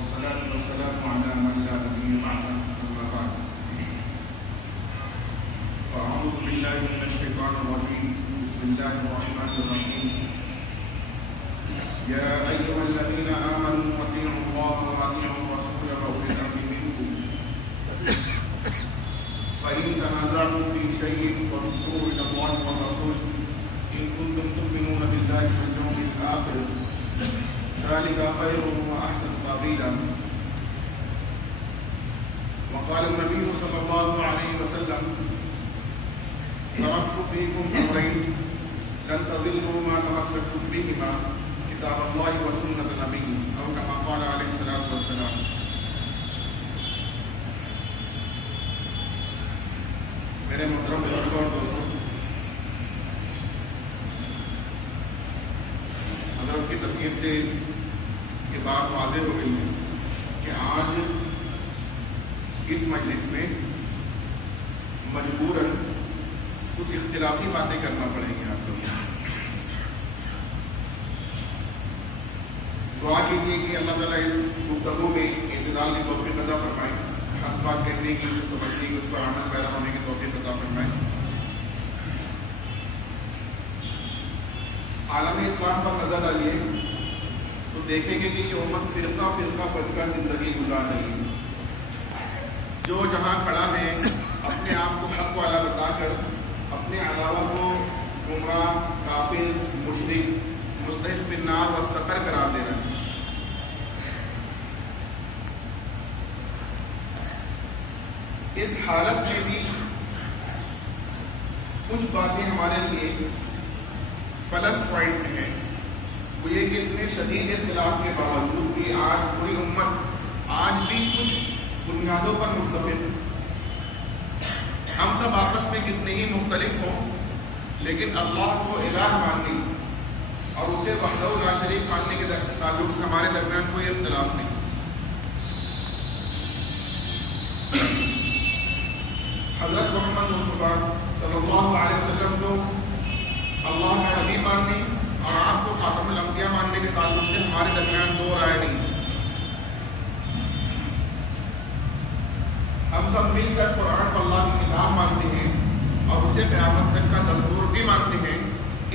والصلاة والسلام على من لا نبي بعده أما بعد فأعوذ بالله من الشيطان الرجيم بسم الله الرحمن الرحيم يا أيها الذين آمنوا أطيعوا الله وأطيعوا الرسول وأولي الأمر منكم فإن تنازعتم في شيء فردوه إلى الله والرسول إن كنتم تؤمنون بالله واليوم الآخر ذلك خير وأحسن تأويلا. وقال النبي صلى الله عليه وسلم تركت فيكم أمرين لن تضلوا ما تمسكتم بهما كتاب الله وسنة نبيه أو كما قال عليه الصلاة والسلام. میرے محترم بزرگوں اور دوستوں، حضرت کی تقریر سے یہ بات واضح ہو گئی ہے کہ آج اس مجلس میں مجبوراً کچھ اختلافی باتیں کرنا پڑیں گی آپ لوگ. دعا کیجیے کہ اللہ تعالیٰ اس گفتگو میں اعتدال کی توفیق عطا فرمائے، حق بات کہنے کی، اسے سمجھنے کی، اس پر عمل پیرا ہونے کی توفیق عطا فرمائے. عالم اسلام پر نظر ڈالیے تو دیکھیں گے کہ یہ امت فرقہ فرقہ بن کر زندگی گزار رہی ہے. جو جہاں کھڑا ہے اپنے آپ کو حق والا بتا کر اپنے علاوہ کو گمراہ، کافر، مشرک، مستحق بالنار و سقر قرار دے رہا ہے. اس حالت میں بھی کچھ باتیں ہمارے لیے پلس پوائنٹ ہیں. وہ یہ کہ اتنے شدید اختلاف کے باوجود بھی آج پوری امت آج بھی کچھ بنیادوں پر متفق. ہم سب آپس میں کتنے ہی مختلف ہوں لیکن اللہ کو الہ ماننے اور اسے وحدہ لا شریک ماننے کے تعلق سے ہمارے درمیان کوئی اختلاف نہیں. حضرت محمد مصطفیٰ صلی اللہ علیہ وسلم کو اللہ کا نبی ماننے اور آپ کو خاتم الانبیاء ماننے کے تعلق سے ہمارے درمیان دو رائے نہیں. ہم سب مل کر قرآن کو اللہ کی کتاب مانتے ہیں اور اسے قیامت تک کا دستور بھی مانتے ہیں.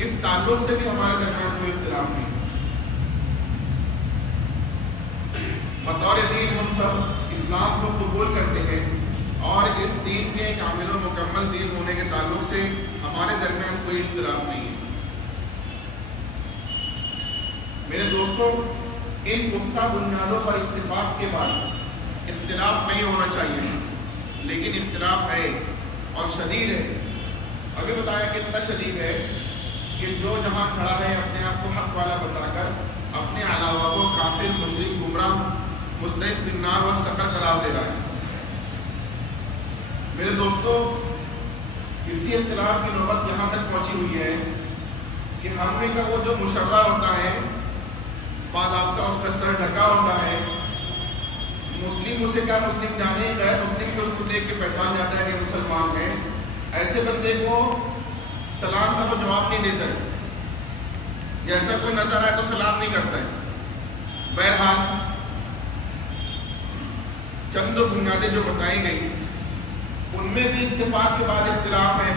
اس تعلق سے بھی ہمارے درمیان کوئی اختلاف نہیں. بطور دین ہم سب اسلام کو قبول کرتے ہیں اور اس دین کے کامل و مکمل دین ہونے کے تعلق سے ہمارے درمیان کوئی اختلاف نہیں ہے. میرے دوستوں، ان پختہ بنیادوں پر اتفاق کے بعد اختلاف نہیں ہونا چاہیے، لیکن اختلاف ہے اور شدید ہے. ابھی بتایا کہ اتنا شدید ہے کہ جو جہاں کھڑا ہے اپنے آپ کو حق والا بتا کر اپنے علاوہ کو کافر، مشرک، گمراہ، مستحق بالنار و سقر قرار دے رہا ہے. میرے دوستوں، اسی اختلاف کی نوبت یہاں تک پہنچی ہوئی ہے کہ ہم میں کا وہ جو مشرہ ہوتا ہے باضابطہ اس کا سر ڈھکا ہوتا ہے. مسلم اسے کیا مسلم جانے، غیر مسلم بھی اس کو دیکھ کے پہچان جاتا ہے کہ مسلمان ہے. ایسے بندے کو سلام کا تو جواب نہیں دیتا ہے، جیسا کوئی نظر آئے تو سلام نہیں کرتا ہے. بہرحال چند بنیادیں جو بتائی گئی ان میں بھی اتفاق کے بعد اختلاف ہے.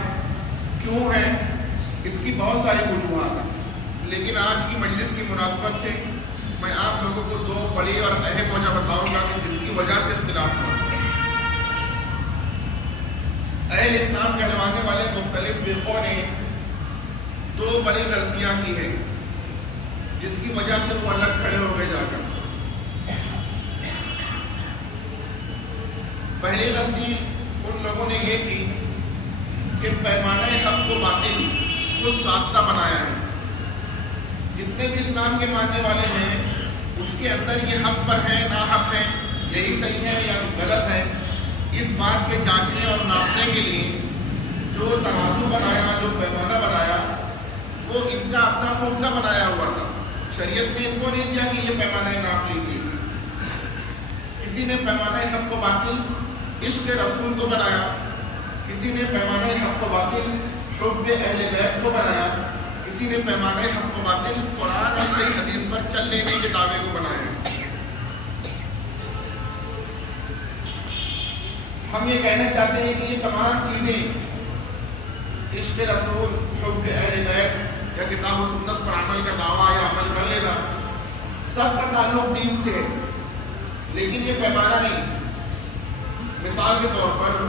کیوں ہے؟ اس کی بہت ساری وجوہات ہیں، لیکن آج کی مجلس کی مناسبت سے میں آپ لوگوں کو دو بڑی اور اہم وجہ بتاؤں گا کہ جس کی وجہ سے اختلاف ہوا. اہل اسلام کہلوانے والے مختلف فرقوں نے دو بڑی غلطیاں کی ہیں جس کی وجہ سے وہ الگ کھڑے ہو گئے جا کر. پہلی غلطی ان لوگوں نے یہ کی کہ پیمانہ حق کو باطل کو ساختہ بنایا ہے. جتنے بھی اسلام کے ماننے والے ہیں اس کے اندر یہ حق پر ہے، ناحق ہے، یہی صحیح ہے یا غلط ہے، اس بات کے جانچنے اور ناپنے کے لیے جو ترازو بنایا، جو پیمانہ بنایا، وہ ان کا اپنا خود کا بنایا ہوا تھا. شریعت نے ان کو نہیں دیا کہ یہ پیمانہ ناپ لیجیے. کسی نے پیمانہ حق کو باطل عشق رسول کو بنایا، کسی نے پیمانہ حق کو باطل حب اہل بیت کو بنایا، کسی نے پیمانہ حق و باطل قرآن اور صحیح حدیث پر چل لینے کے دعوے کو بنایا. ہم یہ کہنا چاہتے ہیں کہ یہ تمام چیزیں عشق رسول، حب اہل بیت یا کتاب و سنت پر عمل کا دعویٰ یا عمل کر لینا، سب کا تعلق دین سے ہے، لیکن یہ پیمانہ نہیں۔ مثال کے طور پر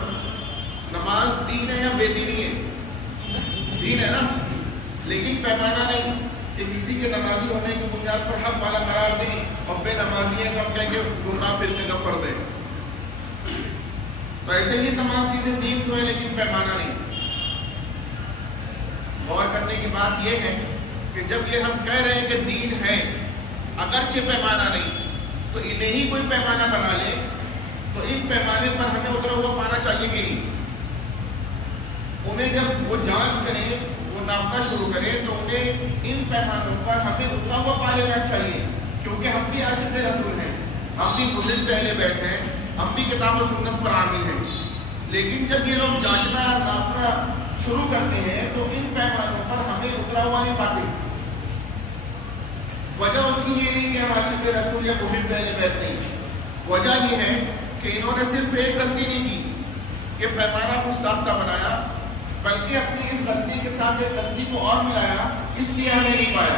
نماز دین ہے یا بے دینی ہے؟ دین ہے نا، لیکن پیمانہ نہیں کہ کسی کے نمازی ہونے کی بنیاد پر حق والا قرار دیں اور بے نمازی ہے تو ہم کہیں کہ گناہ فرقے کا فرد ہے۔ تو ایسے یہ تمام چیزیں دین تو ہے لیکن پیمانہ نہیں۔ غور کرنے کی بات یہ ہے کہ جب یہ ہم کہہ رہے ہیں کہ دین ہے اگرچہ پیمانہ نہیں، تو انہیں ہی کوئی پیمانہ بنا لے تو ان پیمانے پر ہمیں اترا ہوا پانا چاہیے کہ نہیں؟ انہیں جب وہ جانچ کریں، وہ ناپنا شروع کریں تو انہیں ان پیمانوں پر ہمیں اترا ہوا پا لینا چاہیے، کیونکہ ہم بھی عاشق رسول ہیں، ہم بھی مسلم پہلے بیٹھے ہیں، ہم بھی کتاب و سنت پر عامل ہیں۔ لیکن جب یہ لوگ جانچنا ناپنا شروع کرتے ہیں تو ان پیمانوں پر ہمیں اترا ہوا نہیں پاتے۔ وجہ اس کی یہ نہیں کہ ہم عاشق رسول یا مسلم پہلے بیٹھ نہیں، وجہ یہ ہے کہ انہوں نے صرف ایک غلطی نہیں کی کہ پیمانہ خود ساختہ بنایا، بلکہ اپنی اس غلطی کے ساتھ ایک غلطی کو اور ملایا، اس لیے ہمیں نہیں پایا۔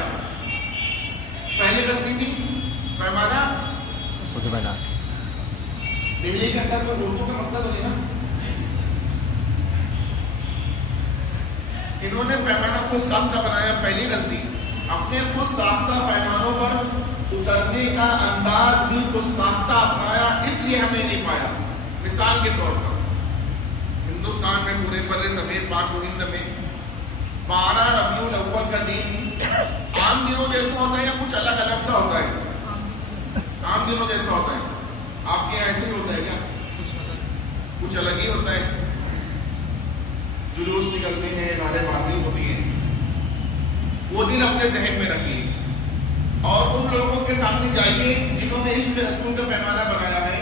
پہلی غلطی تھی پیمانہ خود بنا، دہلی کے اندر کوئی اردو کا مسئلہ تو نہیں نا؟ انہوں نے پیمانہ خود ساختہ بنایا، پہلی غلطی۔ اپنے خود ساختہ پیمانوں پر اترنے کا انداز بھی خود ساختہ اپنایا، اس لیے ہمیں نہیں پایا۔ مثال کے طور پر ہندوستان میں پورے بر صغیر پاک و ہند میں 12 ربیع الاول کا دن عام دنوں جیسا ہوتا ہے یا کچھ الگ الگ سا ہوتا ہے؟ عام دنوں جیسا ہوتا ہے۔ آپ کے یہاں ایسے ہی ہوتا ہے کیا؟ کچھ الگ ہی ہوتا ہے، جلوس نکلتے ہیں، نعرے بازی ہوتی ہے۔ وہ دن اپنے ذہن میں رکھیے اور ان لوگوں کے سامنے جائیے جنہوں نے عشق رسول کا پیمانہ بنایا ہے،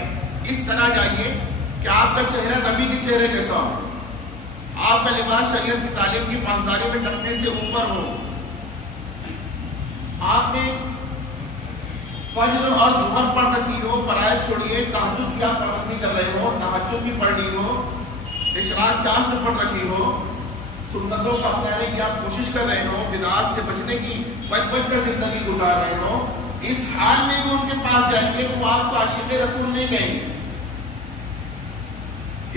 اس طرح جائیے کہ آپ کا چہرہ نبی کے چہرے جیسا ہو، آپ کا لباس شریعت کی تعلیم کی پاسداری میں ٹکنے سے اوپر ہو، آپ نے فجر اور ظہر پڑھ رکھی ہو، فرائض چھوڑیے، تہجد کی آپ پابندی کر رہے ہو، تہجد بھی پڑھ لی ہو، اشراق چاشت پڑھ رکھی ہو، سنتوں کا اپنانے کی آپ کوشش کر رہے ہو، بدعات سے بچنے کی بچ کر زندگی گزار رہے ہو، اس حال میں بھی ان کے پاس جائیں گے وہ آپ کو عاشق رسول نہیں کہیں گے۔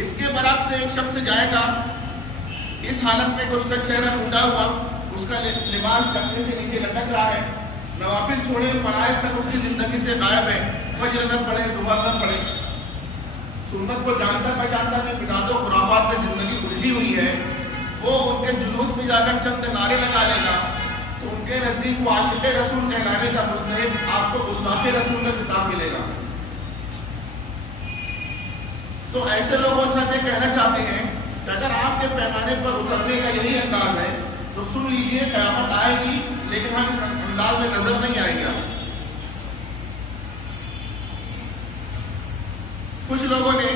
اس کے برعکس ایک شخص جائے گا اس حالت میں کہ اس کا چہرہ مونڈا ہوا، اس کا لباس ڈھکنے سے نیچے لٹک رہا ہے، نوافل چھوڑے فرائض تک اس کی زندگی سے غائب ہے، فجر نہ پڑھے، ظہر نہ پڑھے، سنت کو جانتا پہچانتا کہ بدعات و خرافات میں زندگی الجھی ہوئی ہے، وہ ان کے جلوس میں جا کر چند نعرے لگا لے گا تو ان کے نزدیک وہ عاشق رسول کہلانے کا مستحق، آپ کو گستاخ رسول کا خطاب ملے گا۔ تو ایسے لوگوں سے ہم یہ کہنا چاہتے ہیں کہ اگر آپ کے پیمانے پر اترنے کا یہی انداز ہے تو سن لیجئے، قیامت آئے گی لیکن ہم اس انداز میں نظر نہیں آئے گا۔ کچھ لوگوں نے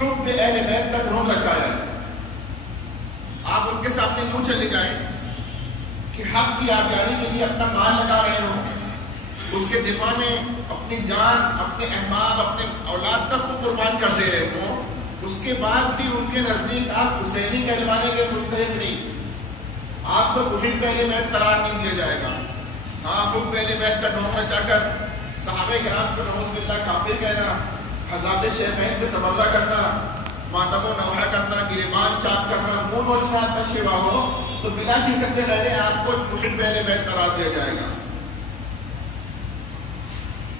حب اہل بیت کا ڈھونگ رچایا، آپ ان کے سامنے یوں چلے جائیں کہ حق کی آبیاری کے لیے اپنا مال لگا رہے ہوں، اس کے دفاع میں اپنی جان، اپنے احباب، اپنے اولاد تک کو قربان کر دے رہے ہوں، اس کے بعد بھی ان کے نزدیک آپ حسینی کہلوانے کے مستحق نہیں، آپ کو حب اہل بیت قرار نہیں دیا جائے گا۔ ہاں، حب اہل بیت کا ڈھونگ رچا کر صحابہ کرام کو نعوذ باللہ کافر کہنا، حضرات شیخین پہ تبرہ کرنا، ماتم و نوحہ کرنا، گریبان چاک کرنا، منہ نوچنا کا شیوا ہو تو بلا شرکت غیر آپ کو حب اہل بیت قرار دیا جائے گا۔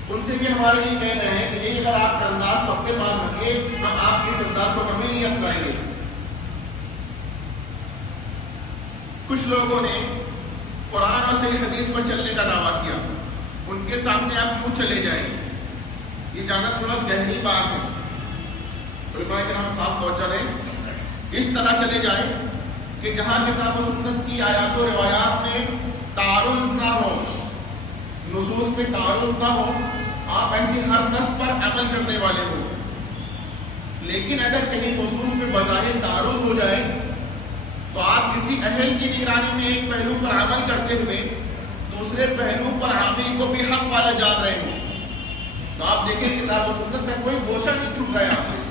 ان سے بھی ہمارا یہ کہنا ہے کہ یہ اگر آپ کا انداز کو اپنے پاس رکھیں، ہم آپ کے اس انداز کو کبھی نہیں اپنائیں گے۔ کچھ لوگوں نے قرآن اور صحیح حدیث پر چلنے کا دعویٰ کیا، ان کے سامنے آپ کیوں چلے جائیں؟ یہ جانا تھوڑا گہری بات ہے، علماء کرام خاص توجہ دیں۔ اس طرح چلے جائیں کہ جہاں کتاب و سنت کی آیات و روایات میں تعارض نہ ہو، نصوص میں تعارض نہ ہو، آپ ایسی ہر نص پر عمل کرنے والے ہو، لیکن اگر کہیں نصوص میں بظاہر تعارض ہو جائے تو آپ کسی اہل کی نگرانی میں ایک پہلو پر عمل کرتے ہوئے دوسرے پہلو پر عامل کو بھی حق والا جان رہے ہوں، تو آپ دیکھیں کتاب و سنت کا کوئی گوشہ نہیں چھوٹ رہا ہے آپ سے۔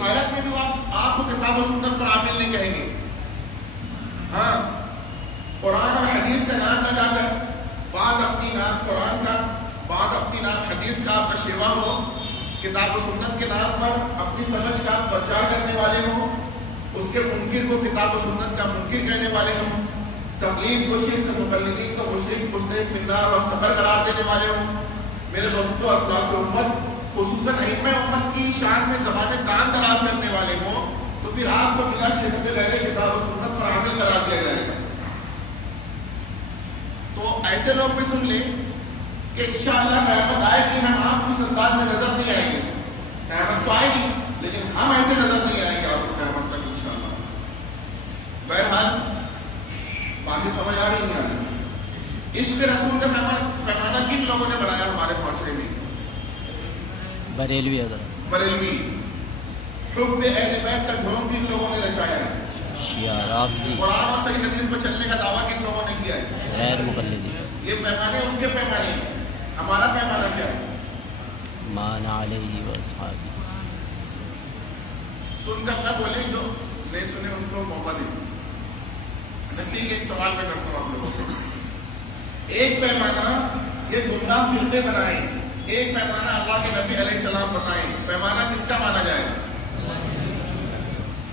اس حالت میں بھی آپ کو کتاب و سنت پر عامل نہیں کہیں گے. ہاں قرآن اور حدیث کا نام لگا کر بعد اپنی نام قرآن کا بعد اپنی نام حدیث کا آپ کا شیوا ہو, کتاب و سنت کے نام پر اپنی سمجھ کا پرچار کرنے والے ہوں, اس کے منکر کو کتاب و سنت کا منکر کہنے والے ہوں, تقلید کو شرک, مقلدین کو مشرک, مشترک مقدار اور صبر قرار دینے والے ہوں. میرے دوستوں, اسلاف امت خصوصاً ائمہ امت کی شان میں زبان دان تلاش کرنے والے ہوں, تو پھر آپ کو بلا شرکت غیر کتاب و سنت پر عامل قرار دیا جائے گا. تو ایسے لوگ بھی سن لیں کہ انشاءاللہ قیامت آئے گی, ہم آپ کو اس انداز میں نظر نہیں آئیں گے. قیامت تو آئے گی لیکن ہم ایسے نظر نہیں آئیں گے آپ کو قیامت تک انشاءاللہ. بہرحال باتیں سمجھ آ رہی نہیں آ رہی. عشق رسول کا پیمانہ کن لوگوں نے بنایا ہمارے معاشرے میں؟ بریلوی. بریلوی. حب اہل بیت کا ڈھونگ کن لوگوں نے رچایا ہے؟ شیعہ رافضی. قرآن اور صحیح حدیث پر چلنے کا دعویٰ کن لوگوں نے کیا ہے؟ غیر مقلدی. یہ پیمانے ان کے پیمانے ہیں, ہمارا پیمانہ کیا ہے؟ مان علیہ واصحابہ. سن کر نہ بولیں, جو نہیں سنے ان کو موقع دیں. ٹھیک ہے, ایک سوال میں کرتا ہوں آپ لوگوں سے. ایک پیمانہ یہ گمراہ فرقے بنائیں, ایک پیمانہ اللہ کے نبی علیہ السلام بتائیں, پیمانہ کس کا مانا جائے؟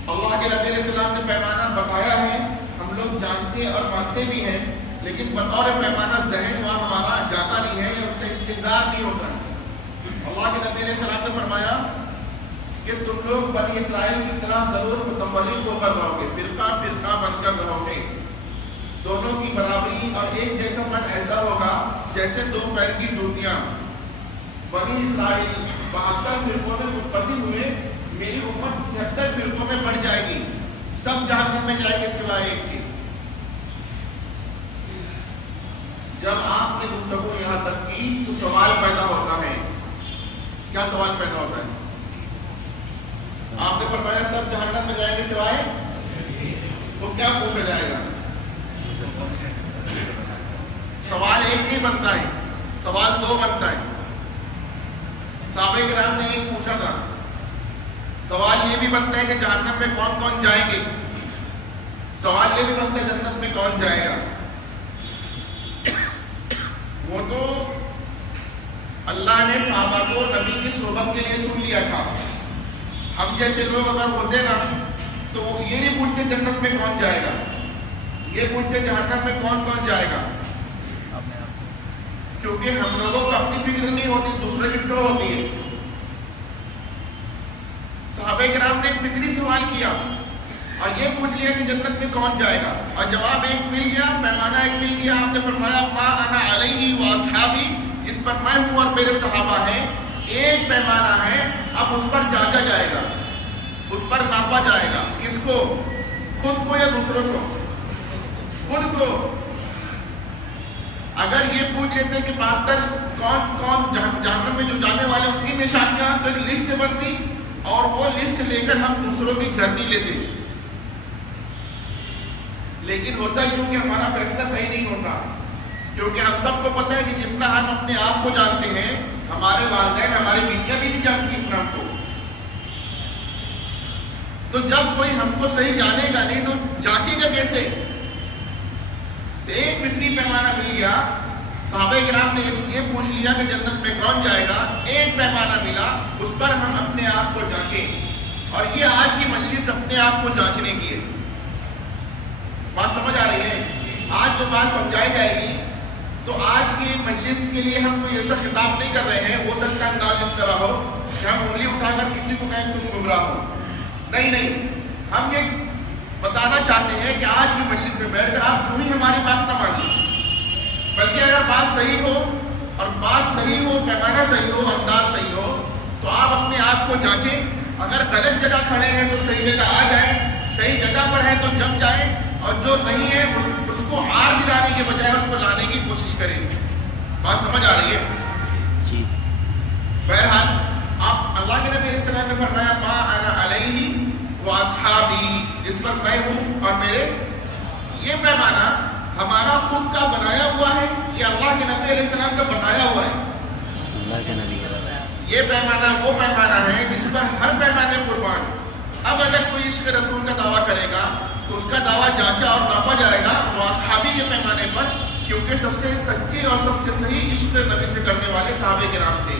اللہ کے نبی علیہ السلام نے پیمانہ بتایا ہے, ہم لوگ جانتے اور مانتے بھی ہیں, لیکن بطور پیمانہ ذہن وہاں ہمارا جاتا نہیں ہے, اس کا استحضار نہیں ہوتا ہے. اللہ کے نبی علیہ السلام نے فرمایا کہ تم لوگ بنی اسرائیل کی طرح ضرور متفرق ہو کر رہو گے, فرقہ فرقہ بن کر رہو گے. دونوں کی برابری اور ایک جیسا من ایسا ہوگا جیسے دو پیر کی جوتیاں. بنی اسرائیل 72 فرقوں میں منقسم ہوئے, میری امت 73 فرقوں میں بڑھ جائے گی, سب جہنم میں جائے گے سوائے ایک کے. جب آپ نے گفتگو یہاں تک کی تو سوال پیدا ہوتا ہے. کیا سوال پیدا ہوتا ہے؟ آپ نے فرمایا سب جہنم میں جائیں گے سوائے, تو کیا پوچھا جائے گا؟ سوال ایک نہیں بنتا ہے, سوال دو بنتا ہے. صحابہ کرام نے ایک پوچھا تھا, سوال یہ بھی بنتا ہے کہ جہنم میں کون کون جائیں گے, سوال یہ بھی بنتا ہے جنت میں کون جائے گا. وہ تو اللہ نے صحابہ کو نبی کی صحبت کے لیے چن لیا تھا. ہم جیسے لوگ اگر ہوتے نا تو وہ یہ نہیں پوچھتے جنت میں کون جائے گا, یہ پوچھتے جہنم میں کون کون جائے گا. کیونکہ ہم لوگوں کو اپنی فکر نہیں ہوتی, دوسرے کی فکر ہوتی ہے. صحابہ کرام نے ایک فکری سوال کیا اور یہ پوچھ لیا کہ جنت میں کون جائے گا, اور جواب ایک مل گیا, پیمانہ ایک مل گیا. آپ نے فرمایا ما انا علیہ واصحابی, جس پر میں ہوں اور میرے صحابہ ہیں, ایک پیمانہ ہے. اب اس پر جانچا جائے گا, اس پر ناپا جائے گا. کس کو؟ خود کو یا دوسروں کو؟ خود کو. اگر یہ پوچھ لیتے کہ 72 کون کون جہنم میں جو جانے والے ان کی نشانیاں, تو ایک لسٹ بنتی اور وہ لسٹ لے کر ہم دوسروں کی جھرنی لیتے. لیکن ہوتا ہی کیونکہ ہمارا فیصلہ صحیح نہیں ہوتا, کیونکہ ہم سب کو پتہ ہے کہ جتنا ہم اپنے آپ کو جانتے ہیں, ہمارے والدین ہماری بیٹیاں بھی نہیں جانتی اتنا ہم کو. تو جب کوئی ہم کو صحیح جانے گا نہیں تو جانچے گا کیسے؟ ایک فطری پیمانہ مل گیا. صحابہ کرام نے یہ پوچھ لیا کہ جنت میں کون جائے گا, ایک پیمانہ ملا, اس پر ہم اپنے آپ کو جانچیں. اور یہ آج کی مجلس اپنے آپ کو جانچنے کی ہے. بات سمجھ آ رہی ہے؟ آج جو بات سمجھائی جائے گی تو آج کی مجلس کے لیے ہم کوئی ایسا خطاب نہیں کر رہے ہیں, ہو سکتا ہے انداز اس طرح ہو کہ ہم انگلی اٹھا کر کسی کو کہیں تم گمراہ ہو. نہیں, ہم یہ بتانا چاہتے ہیں کہ آج کی مجلس میں بیٹھ کر آپ کیوں ہی ہماری بات نہ مانیے, بلکہ اگر بات صحیح ہو اور بات صحیح ہو, پیمانہ صحیح ہو, انداز صحیح ہو, تو آپ اپنے آپ کو جانچیں. اگر غلط جگہ کھڑے ہیں تو صحیح جگہ آ جائیں, صحیح جگہ پر ہے تو جم جائیں, اور جو نہیں ہے اس کو آر دلانے کے بجائے اس کو لانے کی کوشش کریں. بات سمجھ آ رہی ہے؟ جی. بہرحال آپ اللہ کے نبی علیہ السلام نے فرمایا ما انا علیہ واصحابی, جس پر میں ہوں اور میرے. یہ پیمانہ ہمارا خود کا بنایا ہوا ہے, یہ اللہ کے نبی علیہ السلام کا بتایا ہوا ہے. اللہ کے نبی یہ پیمانہ وہ پیمانہ ہے جس پر ہر پیمانے قربان. اب اگر کوئی عشق رسول کا دعویٰ کرے گا تو اس کا دعویٰ جانچا اور ناپا جائے گا وہ اصحابی کے پیمانے پر، کیونکہ سب سے سچے اور سب سے صحیح عشق نبی سے کرنے والے صحابہ کرام تھے.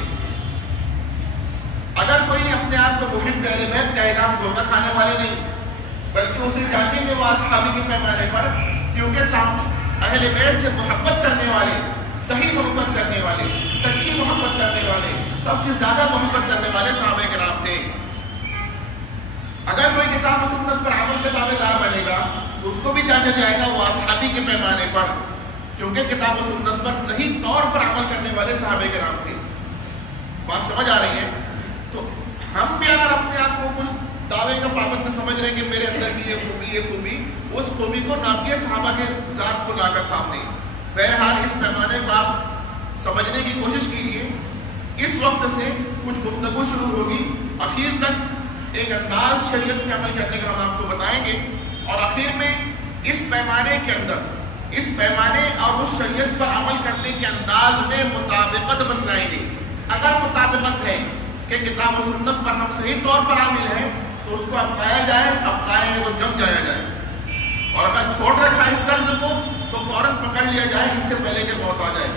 اگر کوئی اپنے آپ کو محب اہل بیت کہے گا، ہم دھوکہ کھانے والے نہیں، بلکہ اسے جانچیں گے وہ اصحابی کے پیمانے پر، کیونکہ اہل بیت سے محبت کرنے والے، صحیح محبت کرنے والے، سچی محبت کرنے والے، سب سے زیادہ محبت کرنے والے صحابہ کرام تھے. اگر کوئی کتاب و سنت پر عمل کا دعوے دار بنے گا تو اس کو بھی جانچا جائے گا وہ اصحابی کے پیمانے پر، کیونکہ کتاب و سنت پر صحیح طور پر عمل کرنے والے صحابہ کرام تھے. بات سمجھ آ رہی ہے؟ تو ہم بھی اگر اپنے آپ کو کچھ دعوے کا پابند سمجھ رہے ہیں کہ میرے اندر بھی یہ خوبی، اس خوبی کو ناپیے صحابہ کے ذات کو لا کر سامنے. بہرحال اس پیمانے کو آپ سمجھنے کی کوشش کیجیے. اس وقت سے کچھ گفتگو شروع ہوگی، اخیر تک ایک انداز شریعت پہ عمل کرنے کا ہم آپ کو بتائیں گے، اور آخر میں اس پیمانے کے اندر، اس پیمانے اور اس شریعت پر عمل کرنے کے انداز میں مطابقت بتلائیں گے. اگر مطابقت ہے کہ کتاب و سنت پر ہم صحیح طور پر عامل ہیں تو اس کو اپنایا جائے، اپنائیں گے تو جم جایا جائے، اور اگر چھوڑ رکھا اس طرز کو تو فوراً پکڑ لیا جائے اس سے پہلے کہ موت آ جائے.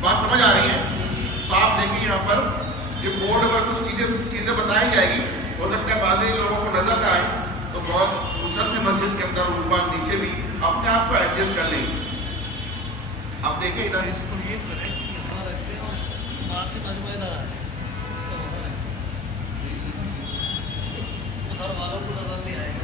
بات سمجھ آ رہی ہے؟ تو آپ دیکھیے یہاں پر یہ بورڈ پر کچھ چیزیں بتائی جائے گی. ہو سکتا ہے بعض لوگوں کو نظر نہ آئے تو بہت وسعت میں مسجد کے اندر اوپر نیچے بھی اپنے آپ کو ایڈجسٹ کر لیں. آپ دیکھیں ادھر اس کو یہ کریں ادھر والوں کو نظر نہیں آئے گا.